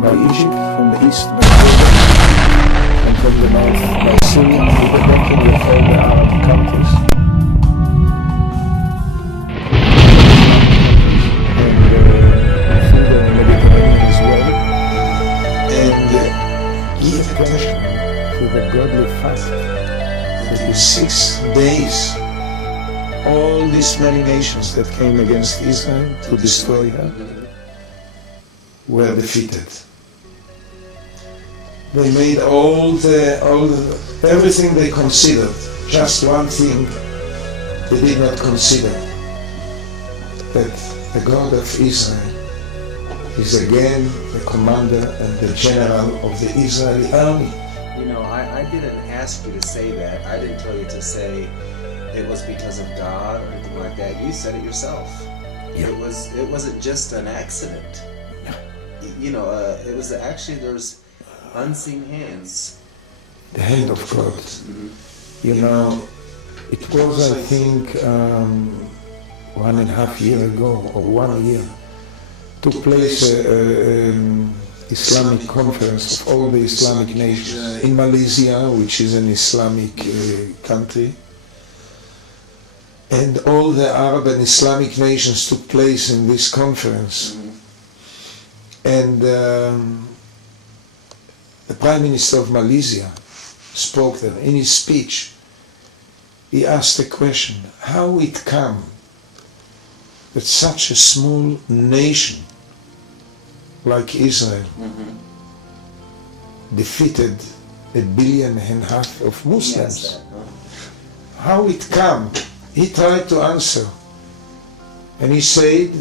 by Egypt, from the east by Jordan, and from the north by Syria, with the backing of all the Arab countries. And through the Mediterranean as well. And give attention to the godly fast that in 6 days all these many nations that came against Israel to destroy her were defeated. They made everything they considered. Just one thing they did not consider, that the God of Israel is again the commander and the general of the Israeli army. You know, I didn't ask you to say that. I didn't tell you to say it was because of God or anything like that. You said it yourself. Yeah. It wasn't just an accident. You know, it was actually, there's unseen hands. The hand of God. Mm-hmm. You know, it was, I think, 1.5 years ago, or 1 year, took place Islamic conference of all the Islamic nations in Malaysia, which is an Islamic country. And all the Arab and Islamic nations took place in this conference. And the Prime Minister of Malaysia spoke there. In his speech, he asked the question, how it come that such a small nation like Israel defeated 1.5 billion of Muslims? How it come? He tried to answer, and he said,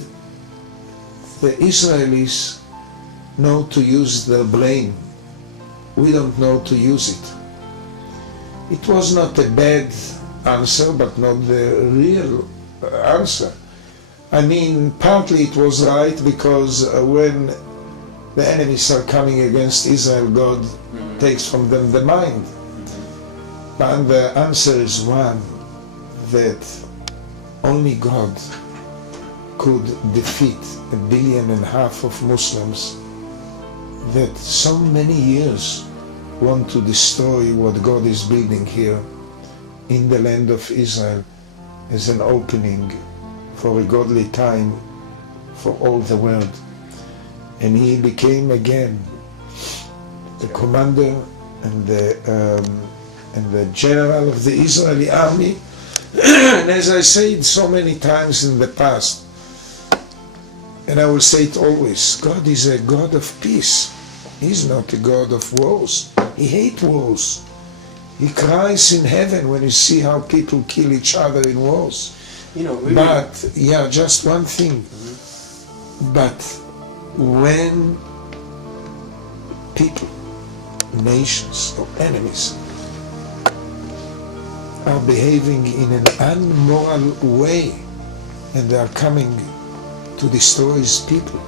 the Israelis know to use their brain. We don't know to use it. It was not a bad answer, but not the real answer. I mean, partly it was right, because when the enemies are coming against Israel, God takes from them the mind. But the answer is one, that only God could defeat 1.5 billion of Muslims that so many years want to destroy what God is building here in the land of Israel as an opening for a godly time for all the world. And he became again the commander and the general of the Israeli army. And as I said so many times in the past, and I will say it always, God is a God of peace. He's not a God of wars. He hates wars. He cries in heaven when he sees how people kill each other in wars. You know, but, yeah, just one thing. But when people, nations or enemies are behaving in an unmoral way and they are coming to destroy his people,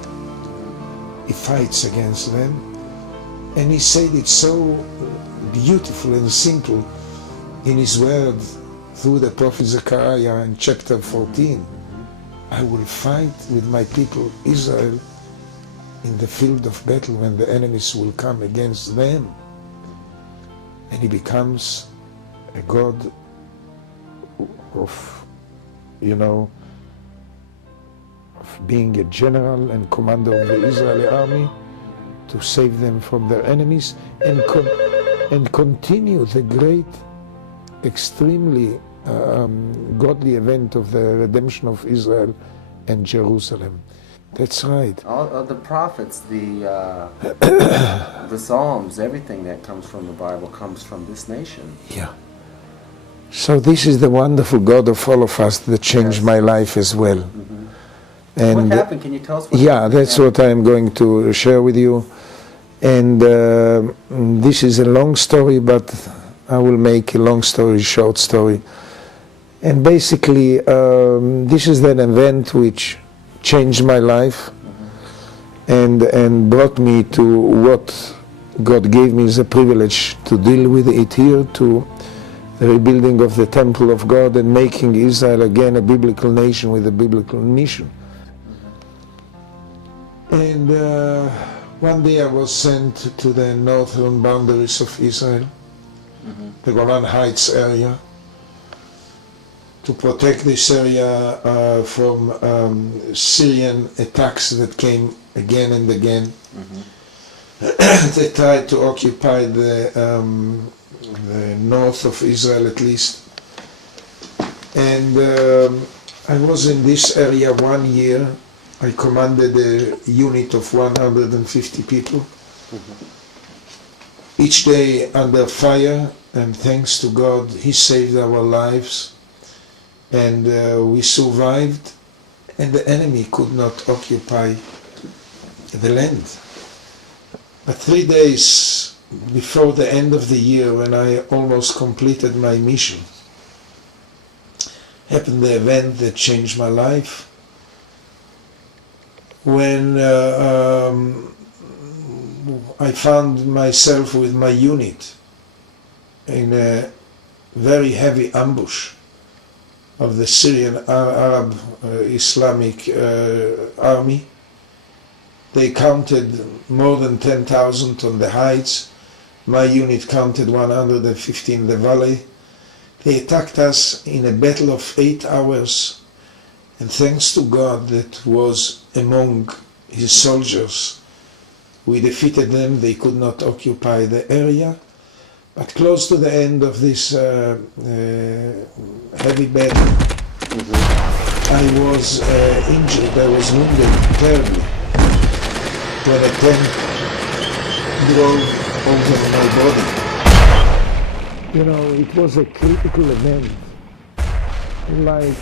he fights against them. And he said it so beautiful and simple in his word through the prophet Zechariah in chapter 14. I will fight with my people Israel in the field of battle when the enemies will come against them. And he becomes a God of, you know, of being a general and commander of the Israeli army to save them from their enemies and continue the great, extremely godly event of the redemption of Israel and Jerusalem. That's right. All of the prophets, the Psalms, everything that comes from the Bible comes from this nation. Yeah. So this is the wonderful God of all of us that changed my life as well. And what happened? Can you tell us what happened? That's what I'm going to share with you. And this is a long story, but I will make a long story short story. And basically, this is an event which changed my life and brought me to what God gave me as a privilege to deal with it here, to the rebuilding of the temple of God and making Israel again a biblical nation with a biblical mission. And One day I was sent to the northern boundaries of Israel, the Golan Heights area, to protect this area from Syrian attacks that came again and again. They tried to occupy the north of Israel at least. And I was in this area 1 year. I commanded a unit of 150 people. Each day under fire, and thanks to God, He saved our lives. And we survived, and the enemy could not occupy the land. But 3 days before the end of the year, when I almost completed my mission, happened the event that changed my life. When I found myself with my unit in a very heavy ambush of the Syrian Arab Islamic army. They counted more than 10,000 on the heights. My unit counted 150 in the valley. They attacked us in a battle of 8 hours, and thanks to God that was among His soldiers, we defeated them. They could not occupy the area. But close to the end of this heavy battle, I was injured, I was wounded terribly when a tank drove over my body. You know, it was a critical event, like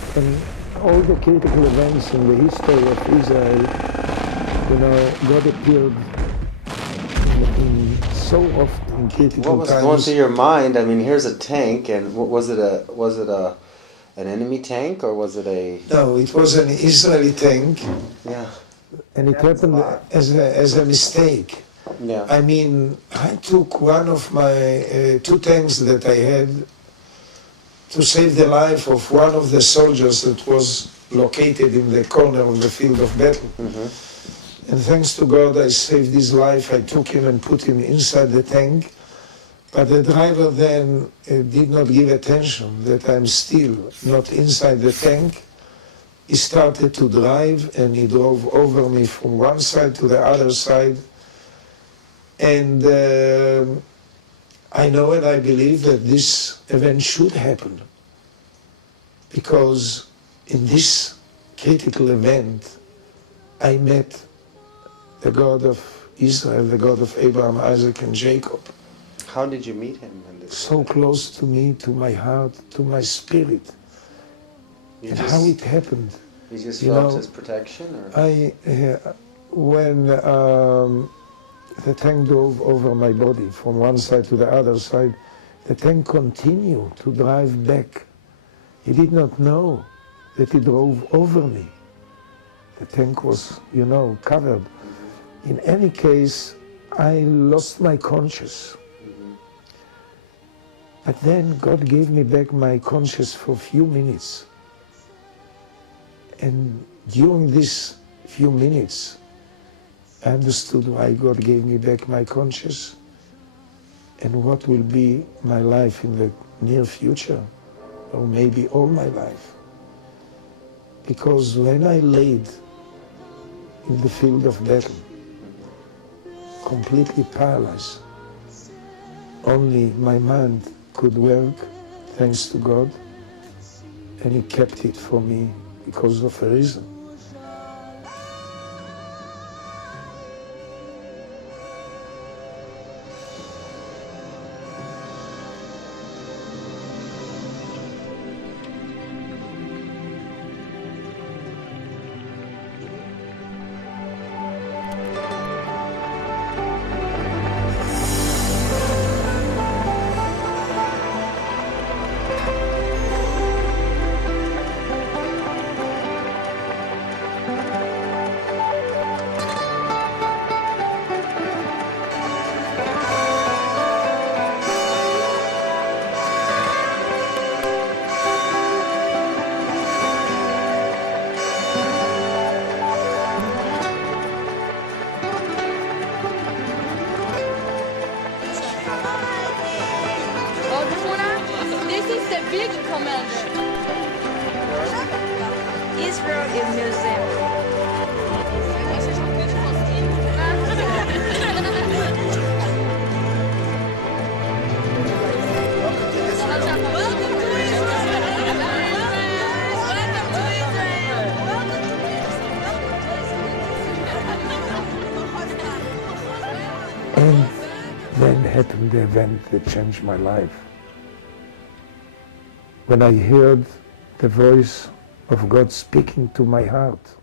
all the critical events in the history of Israel. You know, God appeared in so often in critical What was times. going through your mind? I mean, here's a tank, and was it an enemy tank, or was it a? No, it was an Israeli tank, Yeah. and it happened as a mistake. Yeah. I mean, I took one of my 2 tanks that I had to save the life of one of the soldiers that was located in the corner of the field of battle. And thanks to God, I saved his life. I took him and put him inside the tank. But the driver then did not give attention that I'm still not inside the tank. He started to drive, and he drove over me from one side to the other side. And I know and I believe that this event should happen, because in this critical event, I met the God of Israel, the God of Abraham, Isaac, and Jacob. How did you meet him? In this So close to me, to my heart, to my spirit. You And just, how it happened. you just you felt know, his protection, or? When the tank drove over my body from one side to the other side, the tank continued to drive back. He did not know that he drove over me. The tank was, you know, covered. In any case, I lost my conscience. But then God gave me back my conscience for a few minutes. And during these few minutes, I understood why God gave me back my conscience and what will be my life in the near future, or maybe all my life. Because when I laid in the field of battle, completely paralyzed, only my mind could work, thanks to God, and He kept it for me because of a reason. happened the event that changed my life. When I heard the voice of God speaking to my heart.